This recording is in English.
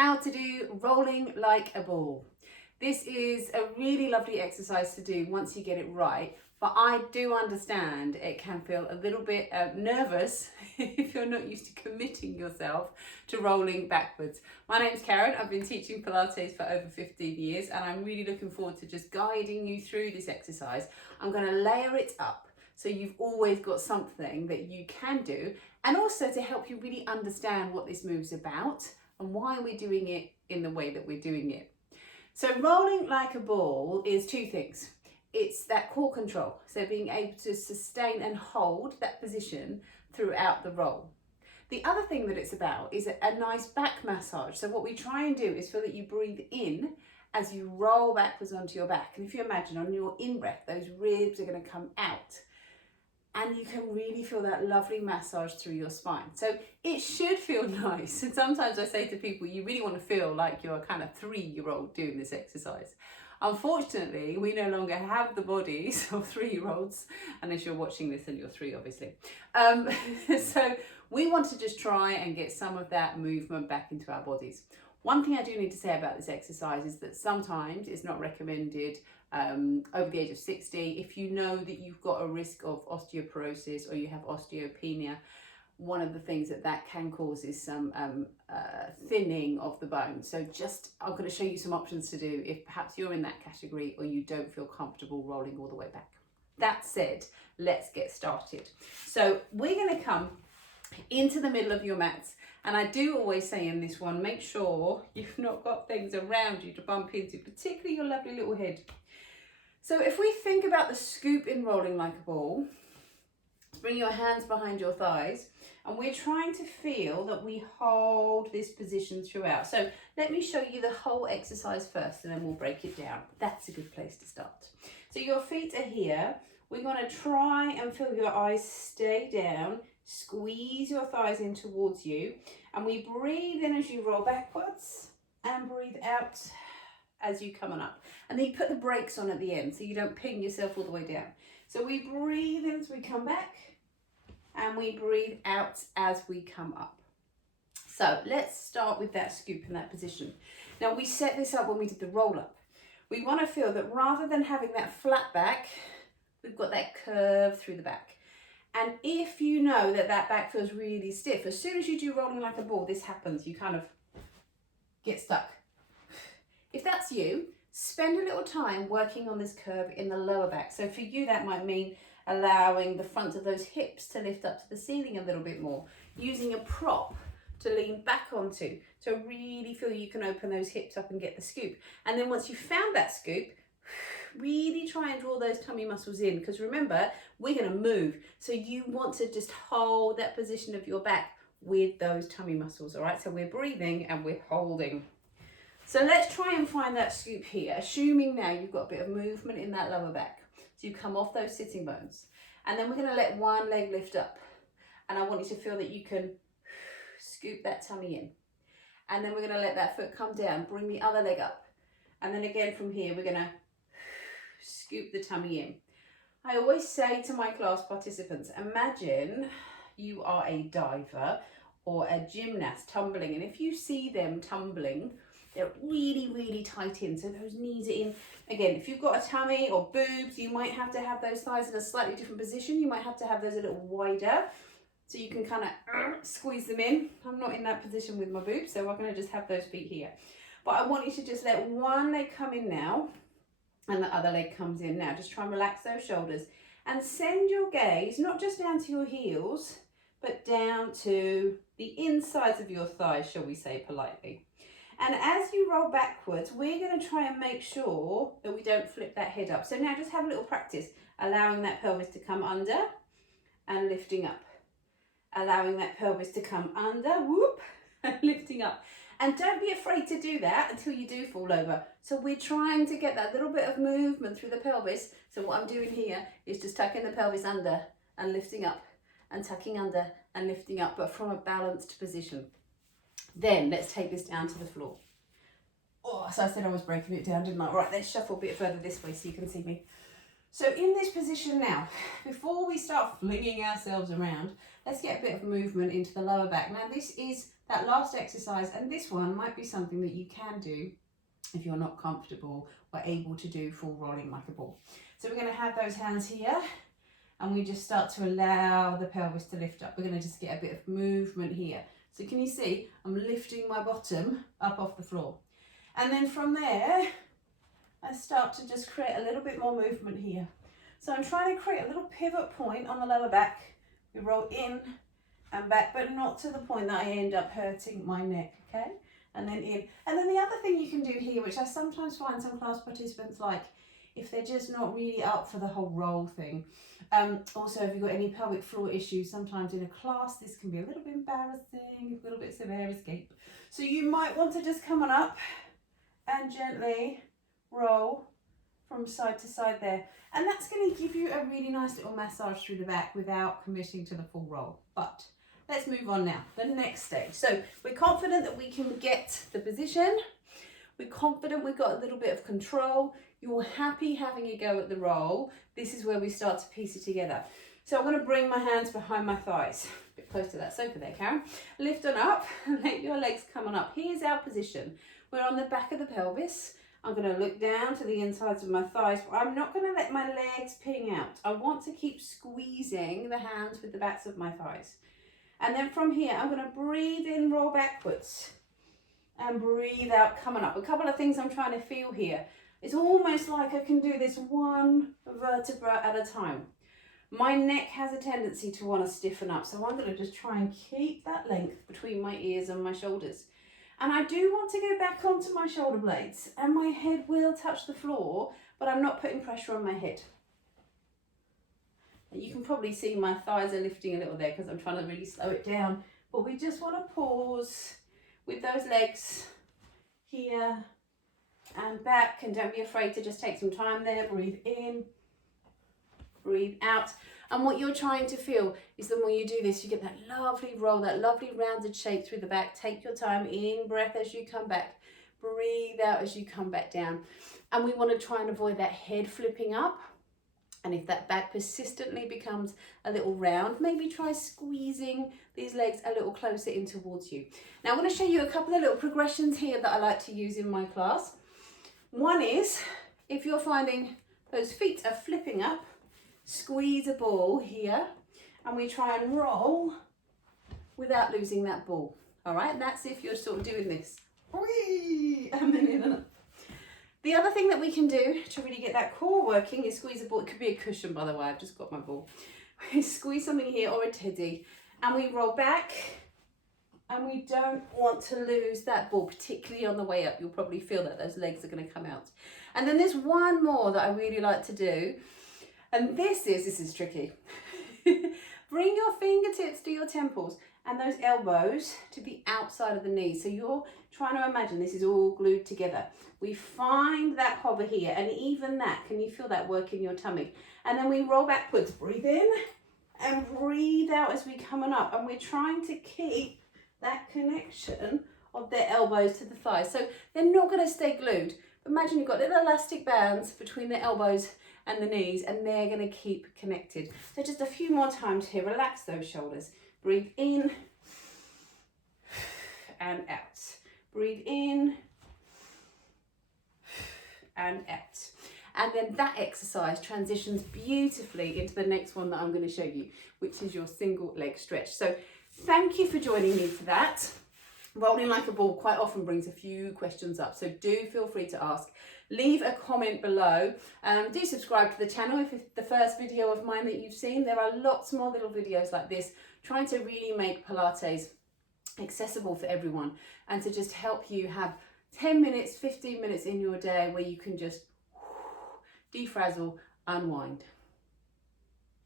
how to do rolling like a ball. This is a really lovely exercise to do once you get it right, but I do understand it can feel a little bit nervous if you're not used to committing yourself to rolling backwards. My name's Karen. I've been teaching Pilates for over 15 years and I'm really looking forward to just guiding you through this exercise. I'm going to layer it up so you've always got something that you can do, and also to help you really understand what this move's about and why we're doing it in the way that we're doing it. So rolling like a ball is two things. It's that core control, so being able to sustain and hold that position throughout the roll. The other thing that it's about is a nice back massage. So what we try and do is feel that you breathe in as you roll backwards onto your back. And if you imagine on your in-breath, those ribs are going to come out. And you can really feel that lovely massage through your spine. So it should feel nice. And sometimes I say to people, you really want to feel like you're a kind of 3-year-old doing this exercise. Unfortunately, we no longer have the bodies of 3-year-olds, unless you're watching this and you're 3, obviously. So we want to just try and get some of that movement back into our bodies. One thing I do need to say about this exercise is that sometimes it's not recommended over the age of 60. If you know that you've got a risk of osteoporosis or you have osteopenia, one of the things that can cause is some thinning of the bone. So I'm going to show you some options to do if perhaps you're in that category or you don't feel comfortable rolling all the way back. That said, let's get started. So we're going to come into the middle of your mats. And I do always say in this one, make sure you've not got things around you to bump into, particularly your lovely little head. So if we think about the scoop in rolling like a ball, bring your hands behind your thighs, and we're trying to feel that we hold this position throughout. So let me show you the whole exercise first and then we'll break it down. That's a good place to start. So your feet are here. We're going to try and feel your eyes stay down. Squeeze your thighs in towards you, and we breathe in as you roll backwards and breathe out as you come on up. And then you put the brakes on at the end so you don't ping yourself all the way down. So we breathe in as we come back and we breathe out as we come up. So let's start with that scoop in that position. Now we set this up when we did the roll up. We want to feel that rather than having that flat back, we've got that curve through the back. And if you know that back feels really stiff, as soon as you do rolling like a ball, this happens. You kind of get stuck. If that's you, spend a little time working on this curve in the lower back. So for you, that might mean allowing the front of those hips to lift up to the ceiling a little bit more, using a prop to lean back onto, to really feel you can open those hips up and get the scoop. And then once you've found that scoop, really try and draw those tummy muscles in, because remember, we're going to move. So you want to just hold that position of your back with those tummy muscles, all right? So we're breathing and we're holding. So let's try and find that scoop here, assuming now you've got a bit of movement in that lower back. So you come off those sitting bones. And then we're going to let one leg lift up. And I want you to feel that you can scoop that tummy in. And then we're going to let that foot come down, bring the other leg up. And then again from here, we're going to scoop the tummy in. I always say to my class participants, imagine you are a diver or a gymnast tumbling, and if you see them tumbling, they're really, really tight in, so those knees are in. Again, if you've got a tummy or boobs, you might have to have those thighs in a slightly different position. You might have to have those a little wider, so you can kind of squeeze them in. I'm not in that position with my boobs, so I'm going to just have those feet here. But I want you to just let one leg come in now, and the other leg comes in now. Just try and relax those shoulders and send your gaze not just down to your heels, but down to the insides of your thighs, shall we say politely. And as you roll backwards, we're going to try and make sure that we don't flip that head up. So now just have a little practice, allowing that pelvis to come under and lifting up. Allowing that pelvis to come under, whoop, and lifting up. And don't be afraid to do that until you do fall over. So we're trying to get that little bit of movement through the pelvis. So what I'm doing here is just tucking the pelvis under and lifting up and tucking under and lifting up, but from a balanced position. Then let's take this down to the floor. Oh, so I said I was breaking it down, didn't I? Right, let's shuffle a bit further this way so you can see me. So in this position now, before we start flinging ourselves around, let's get a bit of movement into the lower back. Now this is that last exercise, and this one might be something that you can do if you're not comfortable or able to do full rolling like a ball. So we're going to have those hands here, and we just start to allow the pelvis to lift up. We're going to just get a bit of movement here. So can you see I'm lifting my bottom up off the floor, and then from there I start to just create a little bit more movement here. So I'm trying to create a little pivot point on the lower back. We roll in and back, but not to the point that I end up hurting my neck, okay? And then in. And then the other thing you can do here, which I sometimes find some class participants like, if they're just not really up for the whole roll thing. Also, if you've got any pelvic floor issues, sometimes in a class, this can be a little bit embarrassing, a little bit severe escape. So you might want to just come on up and gently roll from side to side there. And that's going to give you a really nice little massage through the back without committing to the full roll. But let's move on now, the next stage. So we're confident that we can get the position. We're confident we've got a little bit of control. You're happy having a go at the roll. This is where we start to piece it together. So I'm going to bring my hands behind my thighs, a bit close to that sofa there, Karen. Lift on up and let your legs come on up. Here's our position. We're on the back of the pelvis. I'm going to look down to the insides of my thighs. I'm not going to let my legs ping out. I want to keep squeezing the hands with the backs of my thighs. And then from here, I'm going to breathe in, roll backwards, and breathe out, coming up. A couple of things I'm trying to feel here. It's almost like I can do this one vertebra at a time. My neck has a tendency to want to stiffen up, so I'm going to just try and keep that length between my ears and my shoulders. And I do want to go back onto my shoulder blades, and my head will touch the floor, but I'm not putting pressure on my head. You can probably see my thighs are lifting a little there because I'm trying to really slow it down. But we just want to pause with those legs here and back, and don't be afraid to just take some time there. Breathe in, breathe out. And what you're trying to feel is that when you do this, you get that lovely roll, that lovely rounded shape through the back. Take your time, in breath as you come back, breathe out as you come back down. And we want to try and avoid that head flipping up. And if that back persistently becomes a little round, maybe try squeezing these legs a little closer in towards you. Now I'm going to show you a couple of little progressions here that I like to use in my class. One is, if you're finding those feet are flipping up, squeeze a ball here, and we try and roll without losing that ball. All right, that's if you're sort of doing this. And then in and up. The other thing that we can do to really get that core working is squeeze a ball. It could be a cushion, by the way. I've just got my ball. We squeeze something here, or a teddy, and we roll back, and we don't want to lose that ball, particularly on the way up. You'll probably feel that those legs are going to come out. And then there's one more that I really like to do, and this is tricky. Bring your fingertips to your temples and those elbows to the outside of the knees. So you're trying to imagine this is all glued together. We find that hover here, and even that, can you feel that work in your tummy? And then we roll backwards, breathe in and breathe out as we come on up. And we're trying to keep that connection of their elbows to the thighs. So they're not going to stay glued. Imagine you've got little elastic bands between the elbows and the knees, and they're going to keep connected. So just a few more times here. Relax those shoulders. Breathe in and out. Breathe in and out. And then that exercise transitions beautifully into the next one that I'm going to show you, which is your single leg stretch. So thank you for joining me for that. Rolling like a ball quite often brings a few questions up, so do feel free to ask. Leave a comment below. Do subscribe to the channel if it's the first video of mine that you've seen. There are lots more little videos like this, trying to really make Pilates accessible for everyone, and to just help you have 10 minutes, 15 minutes in your day where you can just defrazzle, unwind.